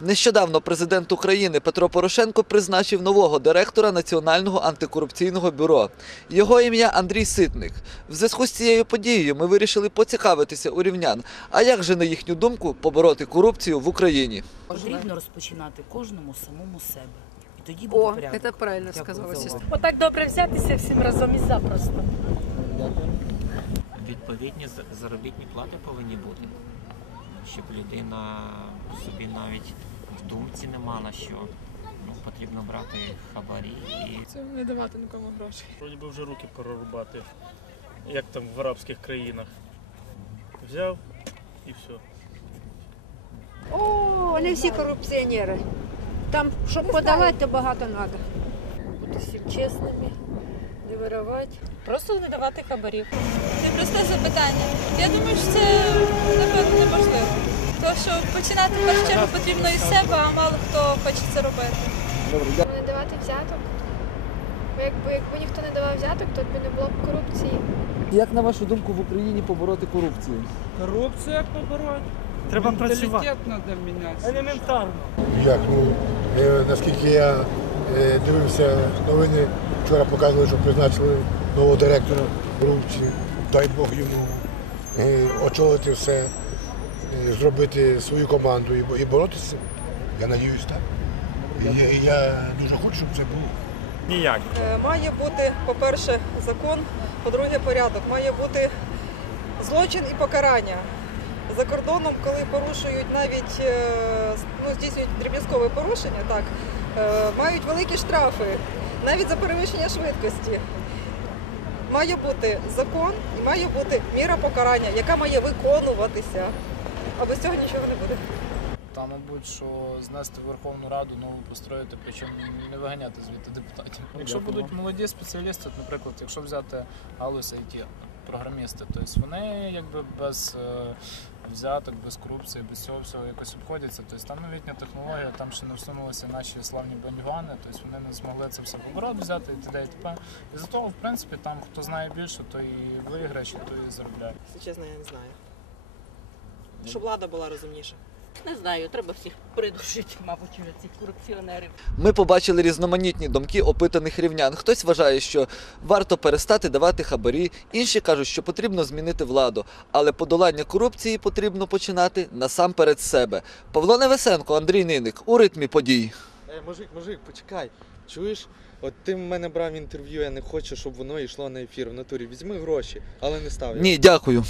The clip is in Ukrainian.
Нещодавно президент України Петро Порошенко призначив нового директора Національного антикорупційного бюро. Його ім'я Андрій Ситник. В зв'язку з цією подією ми вирішили поцікавитися у рівнян, а як же, на їхню думку, побороти корупцію в Україні. Потрібно розпочинати кожному самому себе. І тоді буде О, порядок. это правильно Дякую сказала сестра. Отак добре взятися всім разом і запросто. Відповідні за- заробітні плати повинні бути, щоб людина собі навіть в думці не мала, що ну, потрібно брати хабарі і Це не давати нікому грошей. Вроді би вже руки прорубати, як там в арабських країнах. Взяв і все. О, вони всі корупціонери. Там, щоб подавати, то багато треба. Бути всім чесними, не виривати. Просто не давати хабарів. Непросте запитання. Я думаю, що це напевно що починати в першу чергу потрібно із себе, а мало хто хоче це робити. не давати взяток. Бо якби, якби ніхто не давав взяток, то б не було б корупції. Як на вашу думку в Україні побороти корупцію? Корупцію як побороти? Треба працювати. Треба міняти. Елементарно. Як ну е, наскільки я е, дивився новини, вчора показували, що призначили нового директора корупції. Дай Бог йому е, очолити все, е, зробити свою команду і, і боротися. з цим. Я надіюсь, так. І я, і я дуже хочу, щоб це було. Ніяк. Е, Має бути, по-перше, закон, по-друге, порядок. Має бути злочин і покарання. За кордоном, коли порушують навіть е, ну, здійснюють дріб'язкове порушення, так, е, мають великі штрафи, навіть за перевищення швидкості. Має бути закон і має бути міра покарання, яка має виконуватися. А без цього нічого не буде. Та, мабуть, що знести Верховну Раду, нову построїти, причому не виганяти звідти депутатів. Якщо будуть молоді спеціалісти, от, наприклад, якщо взяти галузь IT, програмісти, тобто вони якби без е, взяток, без корупції, без цього всього якось обходяться. Тобто там новітня технологія, там ще не всунулися наші славні бандюгани, тобто вони не змогли це все в оборот взяти і т.д. і т.п. І за того, в принципі, там хто знає більше, той і виграє, той і заробляє. Чесно, я не знаю. Щоб влада була розумніша. Не знаю, треба всіх придушити, мабуть, вже цих корупціонерів. Ми побачили різноманітні думки опитаних рівнян. Хтось вважає, що варто перестати давати хабарі, інші кажуть, що потрібно змінити владу, але подолання корупції потрібно починати насамперед з себе. Павло Невесенко, Андрій Ниник у ритмі подій. Е, мужик, мужик, почекай. Чуєш? От ти в мене брав інтерв'ю, я не хочу, щоб воно йшло на ефір в натурі. Візьми гроші, але не став. Ні, дякую.